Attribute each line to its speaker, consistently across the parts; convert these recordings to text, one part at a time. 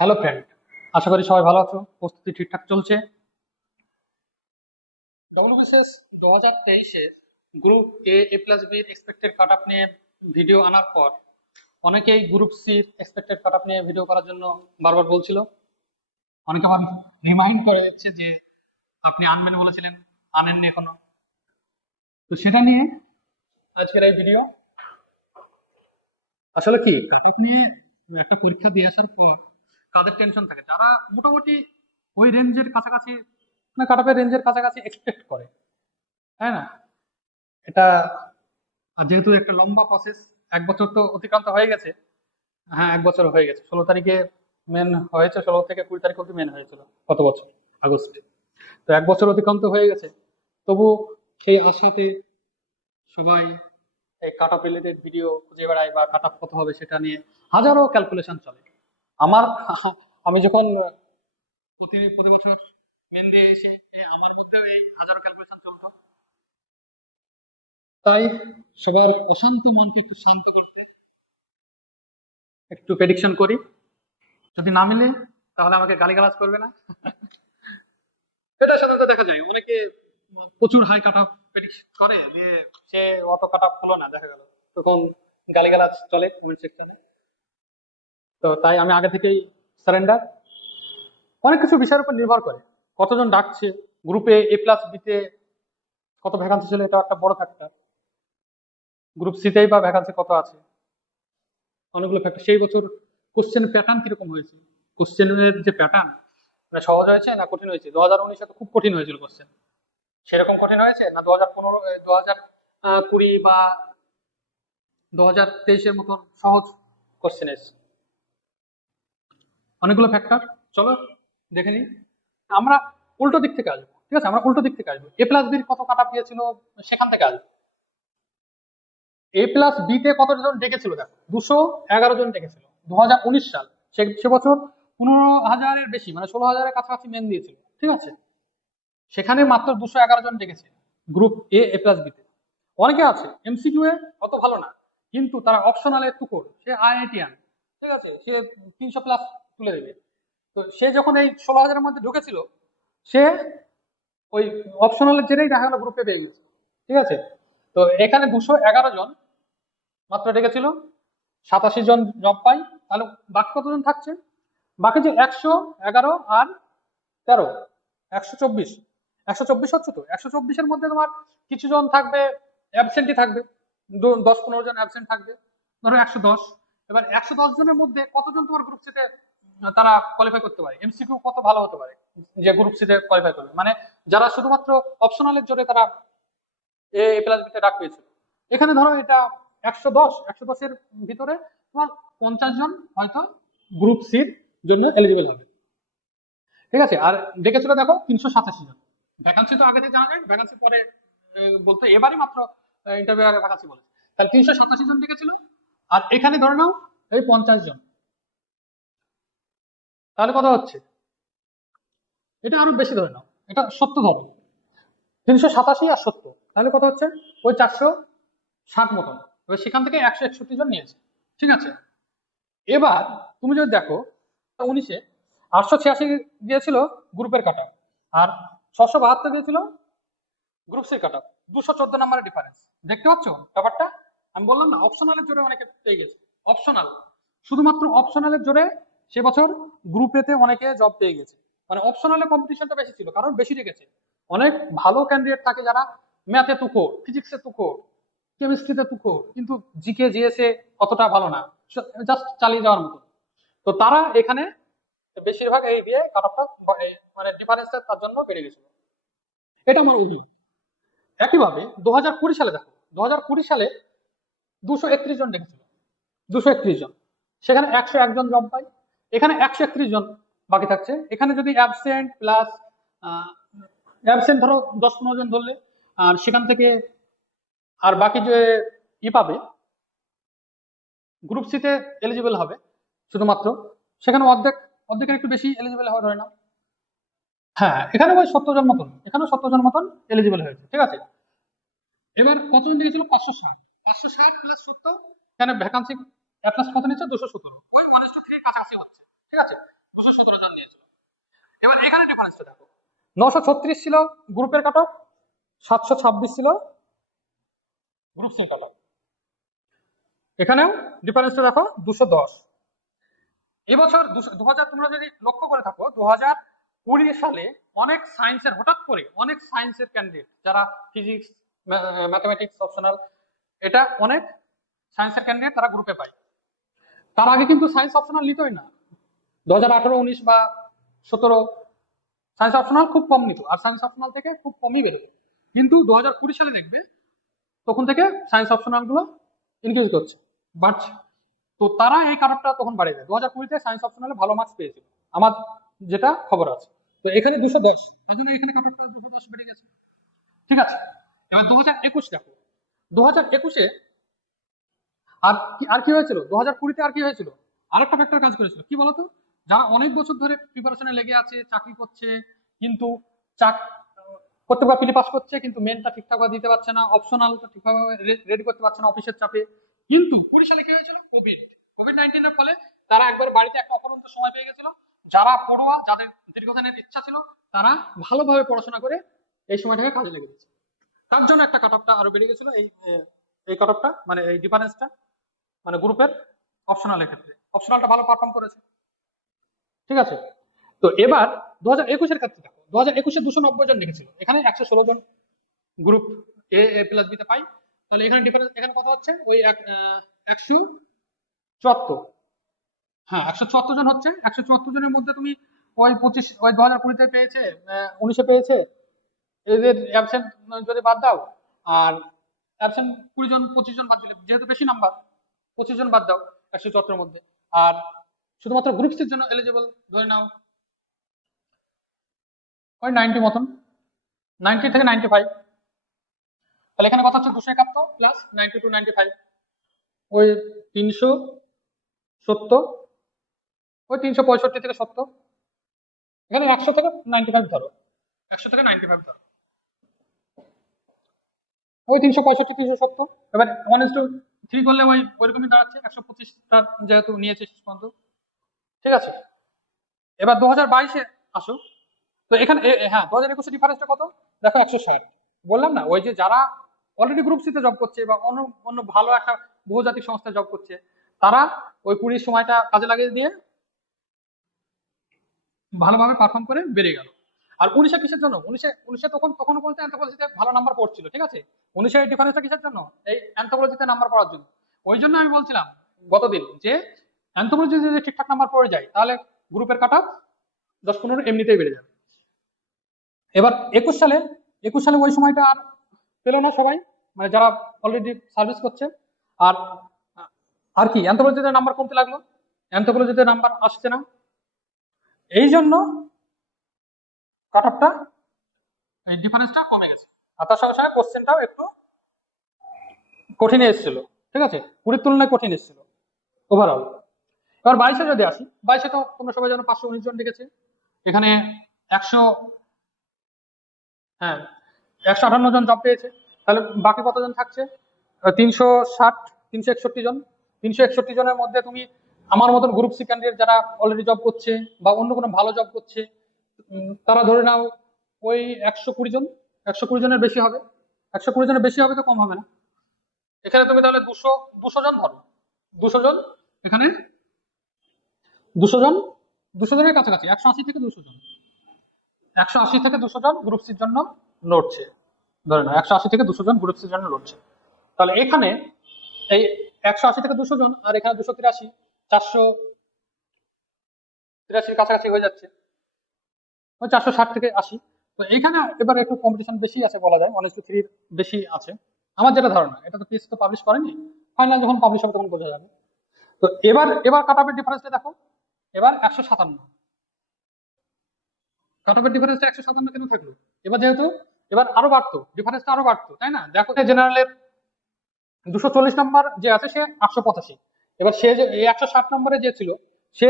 Speaker 1: Hello friend আশা করি সবাই ভালো আছো। প্রস্তুতি ঠিকঠাক চলছে? দু হাজার তেইশে group A A plus B expected cut off video video আনার পর অনেকেই group C expected cut off নিয়ে ভিডিও করার জন্য বারবার বলছিল। অনেকে আবার রিমাইন্ড করে দিচ্ছে যে আপনি আনবেন বলেছিলেন, আনেননি এখনও। তো সেটা নিয়ে আজকের এই ভিডিও আসলে কি কাট অফ নিয়ে একটা পরীক্ষা দিয়ে আসার পর কাদের টেনশন থাকে? যারা মোটামুটি ওই রেঞ্জের কাছাকাছি মানে কাট অফের রেঞ্জের কাছাকাছি এক্সপেক্ট করে। তাই না? এটা যেহেতু একটা লম্বা প্রসেস এক বছর তো অতিক্রান্ত হয়ে গেছে। হ্যাঁ এক বছর হয়ে গেছে। ষোলো তারিখে মেন হয়েছে, ষোলো থেকে কুড়ি তারিখ অব্দি মেন হয়েছিল গত বছর, আগস্টে। তো এক বছর অতিক্রান্ত হয়ে গেছে। তবু সেই আশাতে সবাই এই কাট অফ রিলেটেড ভিডিও খুঁজে বেড়ায় বা কাট অফ কত হবে সেটা নিয়ে হাজারো ক্যালকুলেশন চলে। আমার, আমি যখন, প্রতি প্রতি বছর মেন দিয়ে এসে আমার মধ্যেও এই হাজারো ক্যালকুলেশন চলতো। তাই সবার অশান্ত মনকে একটু শান্ত করতে একটু প্রেডিকশন করি। যদি না মিলে, তাহলে আমাকে গালিগালাজ করবে না। এটা সাধারণত দেখা যায়। অনেকে প্রচুর হাই কাট অফ প্রেডিকশন করে, দিয়ে সে অত কাট অফ হলো না, দেখা গেল। তখন গালিগালাজ চলে কমেন্ট সেকশনে তো তাই আমি আগে থেকেই সারেন্ডার অনেক কিছু বিষয়ের উপর নির্ভর করে। কতজন ডাকছে গ্রুপে এ প্লাস বিতে কত ভ্যাকান্সি ছিল, এটা একটা বড় ফ্যাক্টর গ্রুপ সিতেই বা ভ্যাকান্সি কত আছে? অনেকগুলো ফ্যাক্টর সেই বছর কোশ্চেন প্যাটার্ন কীরকম হয়েছে? কোশ্চেনের যে প্যাটার্ন মানে সহজ হয়েছে না কঠিন হয়েছে? দু হাজার উনিশে তো খুব কঠিন হয়েছিল কোশ্চেন সেরকম কঠিন হয়েছে না দু হাজার পনেরো দু হাজার কুড়ি বা দু হাজার তেইশের মতন সহজ কোশ্চেন এসছে? অনেকগুলো ফ্যাক্টর চলো, দেখে নিই। আমরা উল্টো দিক থেকে আসব, ঠিক আছে? আমরা উল্টো দিক থেকে আসব। এ প্লাস বির কত কাটা পেয়েছিল? সেখান থেকে আসব। এ প্লাস বি বিতে কতজন ডেকেছিল? দেখো, দুশো এগারো জন ডেকেছিল। দু হাজার উনিশ সাল, সে বছর পনেরো হাজারের বেশি মানে ষোলো হাজারের কাছাকাছি মেন দিয়েছিল, ঠিক আছে? সেখানে মাত্র দুশো এগারো জন ডেকেছে গ্রুপ এ এ প্লাস বিতে অনেকে আছে এমসিকিউ এ অত ভালো না, কিন্তু তারা অপশনাল অপশনালে তুকর, সে আইআইটিয়ান ঠিক আছে? সে তিনশো প্লাস তুলে দেবে। তো সে যখন এই ষোলো হাজারের মধ্যে ঢুকেছিল, সে ওই অপশনালের জেরেই দেখা গেল গ্রুপে পেয়ে গেছে। ঠিক আছে? তো এখানে দুশো এগারো জন মাত্র ডেকেছিল, সাতাশি জন জব পাই তাহলে বাকি কতজন থাকছে? বাকি যে একশো এগারো আর তেরো, একশো চব্বিশ। একশো চব্বিশ হচ্ছে তো? একশো চব্বিশের মধ্যে তোমার কিছু জন থাকবে অ্যাবসেন্টই থাকবে। দশ পনেরো জন অ্যাবসেন্ট থাকবে। ধরো একশো দশ। এবার একশো দশ জনের মধ্যে কতজন তোমার গ্রুপ সিতে তারা কোয়ালিফাই করতে পারে। এমসিকিউ কত ভালো হতে পারে? যে গ্রুপ সিতে কোয়ালিফাই করবে। মানে যারা শুধুমাত্র অপশনালের জোরে তারা এ প্লাস বিতে ডাক পেয়েছিল। এখানে ধরো এটা একশো দশ, একশো দশের ভিতরে তোমার পঞ্চাশ জন হয়তো গ্রুপ সির জন্য এলিজিবল হবে। ঠিক আছে? আর ডেকেছিল দেখো, তিনশো সাতাশি জন। ভ্যাকান্সি তো আগে থেকে জানা যায় ভ্যাকান্সি পরে বলতে এবারই মাত্র ইন্টারভিউ আগে ভ্যাকান্সি বলেছে। তাহলে তিনশো সাতাশি জন ডেকেছিল আর এখানে ধরে নাও, এই পঞ্চাশ জন। তাহলে কথা হচ্ছে। এটা আরও বেশি ধরে নাও। এটা সত্য ধরো। তিনশো সাতাশি আর সত্তর তাহলে কথা হচ্ছে ওই চারশো ষাট মতন। এবার সেখান থেকে একশো একষট্টি জন নিয়েছে। ঠিক আছে? এবার তুমি যদি দেখো উনিশে আটশো ছিয়াশি দিয়েছিল গ্রুপের কাটা আর ছশো বাহাত্তর দিয়েছিল গ্রুপ সি কাটা দুশো চোদ্দ নাম্বারের ডিফারেন্স দেখতে পাচ্ছ ব্যাপারটা? আমি বললাম না অপশনালের জোরে অনেকে পেয়ে গেছে। অপশনাল শুধুমাত্র অপশনালের জোরে সে বছর গ্রুপ এতে অনেকে জব পেয়ে গেছে। মানে অপশনালে কম্পিটিশনটা বেশি ছিল, কারণ বেশি রেখেছে। অনেক ভালো ক্যান্ডিডেট থাকে যারা ম্যাথে তুকো ফিজিক্সে তুকো কেমিস্ট্রিতে তুকো কিন্তু জিকে জিএসএ অতটা ভালো না। জাস্ট চালিয়ে যাওয়ার মতো। তো তারা এখানে বেশিরভাগ এই দিয়ে অফটা মানে ডিফারেন্সটা তার জন্য বেড়ে গেছিল এটা আমার অভিযোগ একইভাবে দু হাজার কুড়ি সালে দেখো দু হাজার কুড়ি সালে দুশো একত্রিশ জন ডেকেছিল দুশো একত্রিশ জন। সেখানে একশো একজন জব পাই এখানে একশো একত্রিশ জন বাকি থাকছে। এখানে যদি অ্যাবসেন্ট প্লাস অ্যাবসেন্ট ধরো দশ পনেরো জন ধরলে, আর সেখান থেকে আর বাকি যে ই পাবে গ্রুপ সিতে এলিজিবল হবে শুধুমাত্র। সেখানে অর্ধেক, অর্ধেকের একটু বেশি এলিজিবল হবে ধরে নাও। হ্যাঁ এখানে ওই সত্তর জন মতন, এখানেও সত্তর জন মতন এলিজিবল হয়েছে, ঠিক আছে? এবার কতজন দিয়েছিল পাঁচশো ষাট। পাঁচশো ষাট প্লাস সত্তর, এখানে ভ্যাকান্সি অ্যাটলাস কত নিচ্ছে? দুশো সতেরো। ওই ওয়ান থ্রির কাছাকাছি হচ্ছে। আছে, দুশো সতেরো জন নিয়েছিল। এবার এখানে ডিফারেন্সটা দেখো। নশো ছত্রিশ ছিল গ্রুপের কাট অফ সাতশো ছাব্বিশ ছিল গ্রুপ সি কাট অফ এখানেও ডিফারেন্সটা দেখো, দুশো দশ। এবছর দু হাজার তোমরা যদি লক্ষ্য করে থাকো দু হাজার কুড়ি সালে অনেক সায়েন্সের হঠাৎ করে অনেক সায়েন্সের ক্যান্ডিডেট যারা ফিজিক্স ম্যাথমেটিক্স অপশনাল এটা অনেক সায়েন্সের ক্যান্ডিডেট তারা গ্রুপে পায়। তার আগে কিন্তু সায়েন্স অপশনাল নিতই না। দু আঠারো, উনিশ বা সতেরো সায়েন্স অপশনাল খুব কম নিত, আর সায়েন্স অপশনাল থেকে খুব কমই বেড়ে কিন্তু দু হাজার কুড়ি সালে দেখবে, তখন থেকে সায়েন্স অপশনালগুলো ইনক্রিজ করছে, বাড়ছে। তো তারা এই কারণটা তখন বাড়িয়ে দেয়। দু হাজার কুড়িতে সায়েন্স অপশনালে ভালো মার্কস পেয়েছিল। আমার যেটা খবর আছে। তো এখানে দুশো দশ, তার জন্য এখানে কাটরটা দুশো দশ বেড়ে গেছে। ঠিক আছে? এবার দু হাজার একুশ দেখো। দু হাজার একুশে আর কি আর কি হয়েছিল? দু হাজার কুড়িতে আর কি হয়েছিল? আরেকটা ফ্যাক্টর কাজ করেছিল। কি বলতো? যারা অনেক বছর ধরে প্রিপারেশনে লেগে আছে, চাকরি করছে, কিন্তু চাক, করতে পারলে পাস করছে, কিন্তু মেনটা ঠিকঠাকভাবে দিতে পারছে না অপশনালটা ঠিকভাবে রেডি করতে পারছে না অফিসের চাপে। কিন্তু কুড়ি সালে কি হয়েছিল? কোভিড কোভিড নাইন্টিনের ফলে তারা একবার বাড়িতে একটা অপরন্ত সময় পেয়ে গেছিল। যারা পড়ুয়া, যাদের দীর্ঘদিনের ইচ্ছা ছিল, তারা ভালোভাবে পড়াশোনা করে এই সময়টাকে কাজে লেগে দিয়েছে। তার জন্য একটা কাট অফটা আরও বেড়ে গেছিল, এই এই কাট অফটা মানে এই ডিফারেন্সটা মানে গ্রুপের অপশনালের ক্ষেত্রে। অপশনালটা ভালো পারফর্ম করেছে। ঠিক আছে? তো এবার দু হাজার একুশের ক্ষেত্রে দেখো, দু হাজার একুশে দুশো নব্বই জন লিখেছিল এখানে একশো ষোলো জন গ্রুপ এ এ প্লাস বিতে পাই। তাহলে এখানে ডিফারেন্স এখানে কথা হচ্ছে ওই এক- একশো চুয়াত্তর। হ্যাঁ একশো চুয়াত্তর জন হচ্ছে। একশো চুয়াত্তর জনের মধ্যে তুমি ওই পঁচিশ, ওই দু হাজার কুড়িতে পেয়েছে উনিশে পেয়েছে। এদের অ্যাবসেন্ট যদি বাদ দাও, আর অ্যাবসেন্ট কুড়ি জন, পঁচিশ জন বাদ দিলে, যেহেতু বেশি নাম্বার পঁচিশ জন বাদ দাও, একশো চুয়াত্তরের মধ্যে। আর শুধুমাত্র গ্রুপ সির জন্য এলিজিবল ধরে নাও। ওই নাইনটি মতন। নাইনটি থেকে নাইনটি ফাইভ তাহলে এখানে কথা হচ্ছে দুশো একাত্তর plus ninety two ninety five ওই তিনশো সত্তর, ওই তিনশো পঁয়ষট্টি থেকে সত্তর। এখানে একশো থেকে নাইনটি ফাইভ ধরো। একশো থেকে নাইনটি ফাইভ ধরো। ওই তিনশো পঁয়ষট্টি, তিনশো সত্তর। এবার ওয়ান ইস টু থ্রি করলে ওই ওইরকমই দাঁড়াচ্ছে। একশো পঁচিশটা যেহেতু নিয়েছে শেষ পর্যন্ত। ঠিক আছে? এবার দু হাজার বাইশে আসো তো এখানে হ্যাঁ দু হাজার একুশে ডিফারেন্সটা কত? দেখো একশো ষাট। বললাম না, ওই যে যারা অলরেডি গ্রুপ সিতে জব করছে বা অন্য অন্য ভালো একটা বহুজাতিক সংস্থায় জব করছে, তারা ওই কুড়ির সময়টা কাজে লাগিয়ে দিয়ে ভালোভাবে পারফর্ম করে বেড়ে গেল। আর উনিশে কিসের জন্য? উনিশে উনিশে তখন তখন বলতে অ্যান্থ্রোপোলজিতে ভালো নাম্বার পড়ছিল, ঠিক আছে? উনিশে ডিফারেন্সটা কিসের জন্য? এই অ্যান্থ্রোপোলজিতে নাম্বার পড়ার জন্য। ওই জন্য আমি বলছিলাম গতদিন যে অ্যান্থ্রোপোলজি যদি ঠিকঠাক নাম্বার পড়ে যায়, তাহলে গ্রুপের কাটা দশ পনেরো এমনিতেই বেড়ে যাবে। এবার একুশ সালে একুশ সালে ওই সময়টা আর পেল না সবাই মানে যারা অলরেডি সার্ভিস করছে। আর আর কি অ্যান্থ্রোপোলজিতে নাম্বার কমতে লাগল। অ্যান্থ্রোপোলজিতে নাম্বার আসছে না। এই জন্য কাট অফটা ডিফারেন্সটা কমে গেছে। আর তার সঙ্গে সঙ্গে কোশ্চেনটাও একটু কঠিন এসেছিল। ঠিক আছে? কুড়ির তুলনায় কঠিন এসেছিল। ওভারঅল এবার বাইশে যদি আসি, বাইশে তো তোমরা সবাই জানো পাঁচশো উনিশ জন লিখেছে এখানে একশো হ্যাঁ একশো আটান্ন জন জব পেয়েছে। তাহলে বাকি কতজন থাকছে? তিনশো ষাট, তিনশো একষট্টি জন। তিনশো একষট্টি জনের মধ্যে তুমি আমার মতন গ্রুপ সি ক্যান্ডিডেট যারা অলরেডি জব করছে বা অন্য কোনো ভালো জব করছে তারা ধরে নাও ওই একশো কুড়ি জন। একশো কুড়ি জনের বেশি হবে। একশো কুড়ি জনের বেশি হবে তো কম হবে না। এখানে তুমি তাহলে দুশো দুশো জন ধরো। দুশো জন এখানে দুশো জন? দুশো জনের কাছাকাছি, একশো আশি থেকে দুশো জন। একশো আশি থেকে দুশো জন গ্রুপ সির জন্য লড়ছে। ধরে নাও, একশো আশি থেকে দুশো জন গ্রুপ সির জন্য লড়ছে। তাহলে এখানে এই একশো আশি থেকে দুশো জন আর এখানে দুশো তিরাশি, চারশো তিরাশির কাছাকাছি হয়ে যাচ্ছে। ওই চারশো ষাট থেকে আশি। তো এখানে এবার একটু কম্পিটিশন বেশি আছে বলা যায় অনেক থ্রির বেশি আছে। আমার যেটা ধারণা, এটা তো পিএস তো পাবলিশ করেনি। ফাইনাল যখন পাবলিশ হবে তখন বোঝা যাবে। তো এবার এবার কাট অফের ডিফারেন্সটা দেখো। এবার একশো সাতান্ন। কাট ডিফারেন্সটা একশো সাতান্ন কেন থাকল? এবার যেহেতু, এবার আরও বাড়তো ডিফারেন্সটা আরও বাড়তো, তাই না? দেখো জেনারেলের দুশো চল্লিশ নম্বর যে আছে সে আটশো পঁচাশি। এবার সে যে একশো ষাট নম্বরে যে ছিল, সে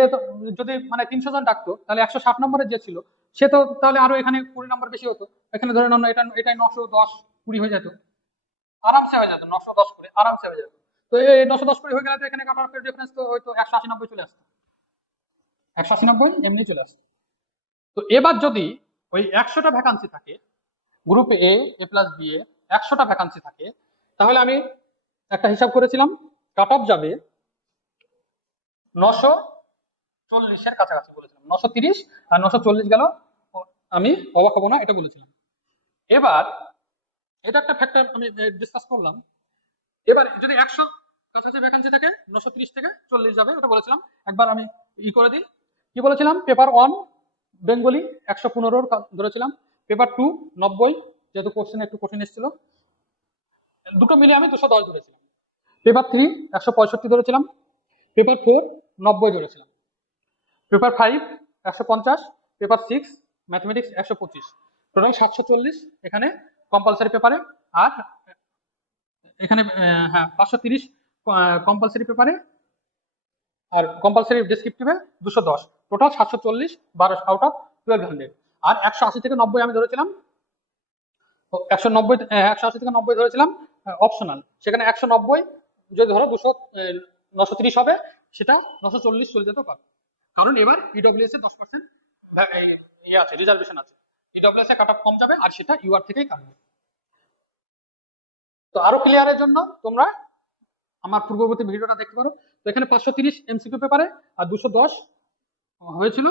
Speaker 1: যদি মানে তিনশো জন ডাকতো, তাহলে একশো ষাট নম্বরে যে ছিল, সে তো তাহলে আরও এখানে কুড়ি নম্বর বেশি হতো। এখানে ধরে নাও এটা, এটাই নশো দশ কুড়ি হয়ে যেত। আরামসে হয়ে যেত, নশো দশ করে, আরামসে হয়ে যেত। তো এই নশো দশ করে হয়ে গেলে তো এখানে কাটার ডিফারেন্স তো হয়তো একশো আশি নব্বই চলে আসতো। একশো আশি নব্বই, এমনি চলে আসছে। তো এবার যদি ওই একশোটা ভ্যাকান্সি থাকে গ্রুপে এ এ প্লাস বি এ একশোটা ভ্যাকান্সি থাকে, তাহলে আমি একটা হিসাব করেছিলাম কাট অফ যাবে নশো চল্লিশের কাছাকাছি বলেছিলাম। নশো তিরিশ আর নশো চল্লিশ গেল আমি অবাক হব না, এটা বলেছিলাম। এবার এটা একটা ফ্যাক্টর আমি ডিসকাস করলাম। এবার যদি একশো কাছাকাছি ভ্যাকান্সি থাকে নশো তিরিশ থেকে চল্লিশ যাবে, ওটা বলেছিলাম। একবার আমি ই করে দিই কি বলেছিলাম? পেপার ওয়ান বেঙ্গলি একশো পনেরোর ধরেছিলাম। পেপার টু নব্বই, যেহেতু কোশ্চেন একটু কঠিন এসেছিল। দুটো মিলে আমি দুশো দশ ধরেছিলাম। পেপার থ্রি একশো পঁয়ষট্টি ধরেছিলাম। পেপার ফোর নব্বই ধরেছিলাম। পেপার ফাইভ একশো পঞ্চাশ। পেপার সিক্স ম্যাথমেটিক্স একশো পঁচিশ। টোটাল সাতশো চল্লিশ এখানে কম্পালসারি পেপারে আর, এখানে হ্যাঁ পাঁচশো তিরিশ কম্পালসারি পেপারে আর কম্পালসারি ডেসক্রিপটিভে দুশো দশ। টোটাল সাতশো চল্লিশ বারো আউট অফ টুয়েলভ হান্ড্রেড আর একশো আশি থেকে নব্বই আমি ধরেছিলাম। একশো নব্বই একশো আশি থেকে নব্বই ধরেছিলাম। অপশনাল সেখানে একশো নব্বই, যদি ধরো দুশো নশো তিরিশ হবে, সেটা নশো চল্লিশ চলে যেতে পারে। কারণ এবার ইডব্লিউএস এর দশ পার্সেন্ট ইয়ে আছে রিজার্ভেশন আছে। ইডব্লিউএস এ কাট অফ কম যাবে, আর সেটা ইউআর থেকেই কাটবে। তো আরও ক্লিয়ারের জন্য তোমরা আমার পূর্ববর্তী ভিডিওটা দেখতে পারো। তো এখানে পাঁচশো তিরিশ এমসিকিউ পেপারে আর দুশো দশ হয়েছিল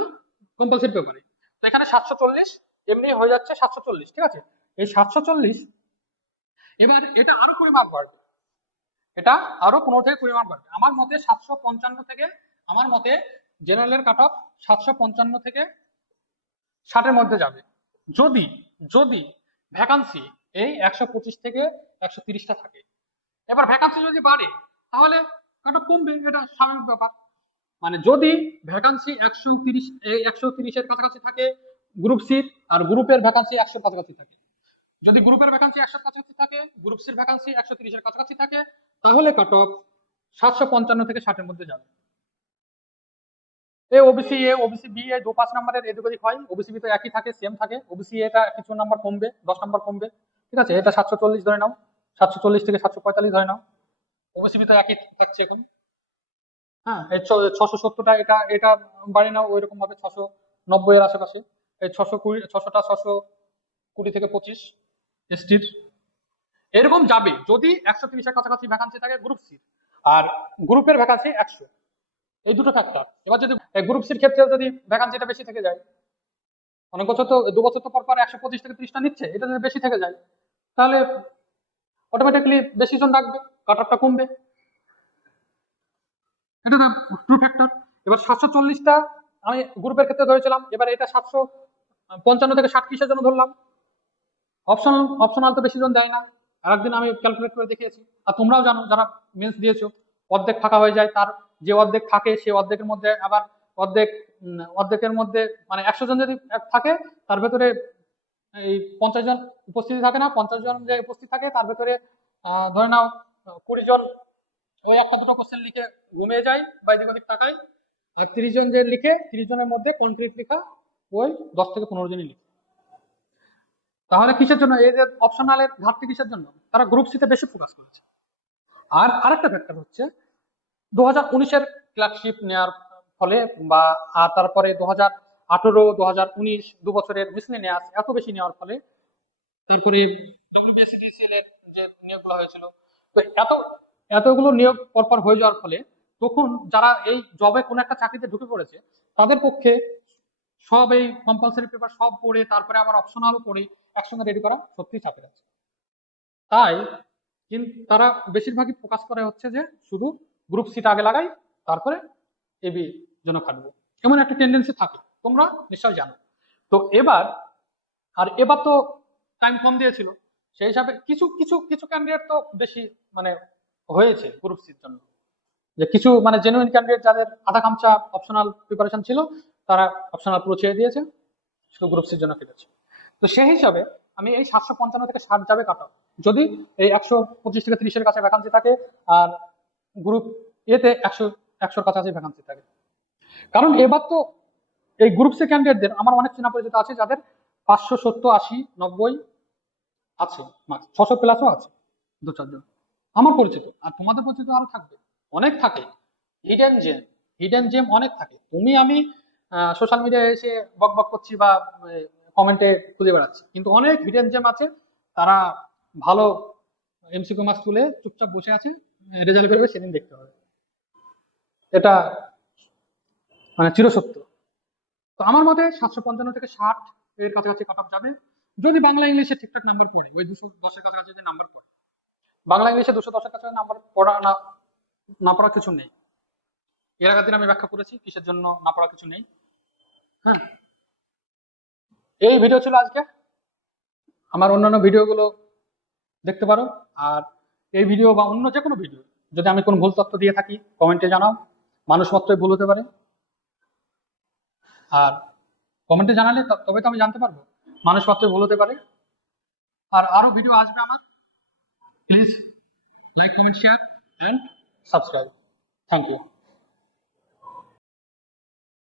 Speaker 1: কম্পালসারি পেপারে। তো এখানে সাতশো চল্লিশ, এমনি হয়ে যাচ্ছে সাতশো চল্লিশ, ঠিক আছে? এই সাতশো চল্লিশ, এবার এটা আরও কুড়ি মার্ক বাড়বে। এটা আরও পনেরো থেকে কুড়ি মার্ক বাড়বে। আমার মতে সাতশো পঞ্চান্ন থেকে, আমার মতে জেনারেলের কাট অফ সাতশো পঞ্চান্ন থেকে ষাটের মধ্যে যাবে। যদি যদি ভ্যাকান্সি এই একশো পঁচিশ থেকে একশো তিরিশটা থাকে। এবার ভ্যাকান্সি যদি বাড়ে, তাহলে অফ কমবে, এটা স্বাভাবিক ব্যাপার। মানে যদি ভ্যাকান্সি একশো তিরিশ একশো তিরিশের কাছাকাছি থাকে গ্রুপ সির আর গ্রুপের ভ্যাকান্সি একশোর কাছাকাছি থাকে। যদি গ্রুপের ভ্যাকান্সি একশোর কাছাকাছি থাকে গ্রুপ সির ভ্যাকান্সি একশো তিরিশের কাছাকাছি থাকে, তাহলে কাট অফ সাতশো পঞ্চান্ন থেকে ষাটের মধ্যে যাবে। A OBC A OBC B A, দু পাঁচ নম্বরের এদিক হয়। ওবিসি বি তো একই থাকে সেম থাকে। ওবিসি এটা কিছু নাম্বার কমবে, দশ নাম্বার কমবে। ঠিক আছে? এটা সাতশো চল্লিশ ধরে নাও। সাতশো চল্লিশ থেকে সাতশো পঁয়তাল্লিশ ধরে নাও। ওবিসি তো একই থাকছে এখন? হ্যাঁ। এই ছশো সত্তরটা এটা এটা বাড়ি নাও ওই রকম ভাবে ছশো নব্বই এর আশেপাশে। এই ছশো কুড়ি ছশোটা ছশো কুড়ি থেকে পঁচিশ এসটির। এরকম যাবে যদি একশো তিরিশের কাছাকাছি ভ্যাকান্সি থাকে গ্রুপ সি আর গ্রুপের ভ্যাকান্সি একশো। এই দুটো ফ্যাক্টর এবার যদি গ্রুপ সির ক্ষেত্রে যদি ভ্যাকান্সিটা বেশি থেকে যায় অনেক বছর তো দু বছর তো পর পর একশো পঁচিশ থেকে ত্রিশটা নিচ্ছে এটা যদি বেশি থেকে যায় তাহলে অটোমেটিকলি বেশি জন রাখবে কাট অফটা কমবে। এটা ট্রু ফ্যাক্টর এবার সাতশো চল্লিশটা আমি গ্রুপের ক্ষেত্রে ধরেছিলাম, এবার এটা সাতশো পঞ্চান্ন থেকে ষাট কিসের জন্য ধরলাম। অপশন অপশনাল তো বেশি জন দেয় না। আর একদিন আমি ক্যালকুলেট করে দেখিয়েছি। আর তোমরাও জানো, যারা মেন্স দিয়েছ, অর্ধেক ফাঁকা হয়ে যায়, তার যে অর্ধেক থাকে, সে অর্ধেকের মধ্যে আবার অর্ধেক অর্ধেকের মধ্যে মানে একশো জন যদি থাকে, তার ভেতরে এই পঞ্চাশ জন উপস্থিতি থাকে না, পঞ্চাশ জন যে উপস্থিত থাকে, তার ভেতরে ধরে নাও কুড়ি জন ওই একটা দুটো কোশ্চেন লিখে ঘুমিয়ে যায় বা এদিক ওদিক তাকায়, আর তিরিশ জন যে লিখে, তিরিশ জনের মধ্যে কনক্রিট লেখা ওই দশ থেকে পনেরো জনই লিখে। তাহলে কিসের জন্য? এই যে অপশনালের ঘাটতি কিসের জন্য? তারা গ্রুপ সিতে বেশি ফোকাস করেছে। আর আরেকটা ফ্যাক্টর হচ্ছে দু হাজার উনিশের ক্লার্কশিপ নেওয়ার ফলে বা তারপরে দু হাজার আঠেরো দু হাজার উনিশ দু বছরের মিসলেনিয়াস এত বেশি নেওয়ার ফলে তারপরে যে নিয়োগগুলো হয়েছিল এত, এতগুলো নিয়োগ পরপর হয়ে যাওয়ার ফলে তখন যারা এই জবে কোনো একটা চাকরিতে ঢুকে পড়েছে, তাদের পক্ষে সব এই কম্পালসারি পেপার সব পড়ে, তারপরে আবার অপশনালও পড়ে একসঙ্গে রেডি করা সত্যি চাপের আছে। তাই কিন্তু তারা বেশিরভাগই ফোকাস করে হচ্ছে যে শুধু গ্রুপ সিট আগে লাগাই, তারপরে এবি জন্য খাটবো। এমন একটা টেন্ডেন্সি থাকে, তোমরা নিশ্চয় জানো। তো এবার, আর এবার তো টাইম কম দিয়েছিল। সেই হিসাবে কিছু কিছু কিছু ক্যান্ডিডেট তো বেশি মানে হয়েছে গ্রুপ সির জন্য। যে কিছু মানে জেনুইন ক্যান্ডিডেট যাদের আধা খামচা অপশনাল প্রিপারেশন ছিল, তারা অপশনাল পুরো ছেড়ে দিয়েছে, শুধু গ্রুপ সির জন্য কেটেছে। তো সেই হিসাবে আমি এই সাতশো পঞ্চান্ন থেকে ষাট যাবে কাটা যদি এই একশো পঁচিশ থেকে ত্রিশের কাছে ভ্যাকান্সি থাকে, আর গ্রুপ এতে একশো, একশোর কাছাকাছি ভ্যাকান্সি থাকে। কারণ এবার তো এই গ্রুপ সি ক্যান্ডিডেটদের আমার অনেক চেনা পরিচিত আছে, যাদের পাঁচশো সত্তর, আশি, নব্বই আছে ছশো প্লাসও আছে, দু চারজন। আমার পরিচিত, আর তোমাদের পরিচিত আরও থাকবে, অনেক থাকে। হিডেন জেম হিডেন জেম অনেক থাকে। তুমি আমি সোশ্যাল মিডিয়ায় এসে বক বক করছি বা কমেন্টে খুঁজে বেড়াচ্ছি। কিন্তু অনেক হিডেন জেম আছে, তারা ভালো এমসিকিউ মার্কস তুলে চুপচাপ বসে আছে রেজাল্ট বেরোবে সেদিন দেখতে হবে। এটা মানে চিরসত্য। তো আমার মতে সাতশো পঞ্চান্ন থেকে ষাট এর কাছাকাছি কাট অফ যাবে। যদি বাংলা ইংলিশে ঠিকঠাক নাম্বার পড়ে, ওই দুশো দশের কাছাকাছি যদি নাম্বার পড়ে। বাংলা ইংলিশে দুশো দশের কাছাকাছি নাম্বার পড়া না না পড়া কিছু নেই। এর আগের দিন আমি ব্যাখ্যা করেছি, কিসের জন্য না পড়া কিছু নেই। হ্যাঁ? এই ভিডিও ছিল আজকে। আমার অন্যান্য ভিডিওগুলো দেখতে পারো। আর এই ভিডিও বা অন্য যে কোনো ভিডিও যদি আমি কোনো ভুল তথ্য দিয়ে থাকি কমেন্টে জানাও। মানুষ মাত্রই ভুল হতে পারে। আর কমেন্টে জানালে তবে তো আমি জানতে পারব। মানুষ মাত্রই ভুল হতে পারে। আর আরও ভিডিও আসবে আমার। Please like comment share and subscribe thank you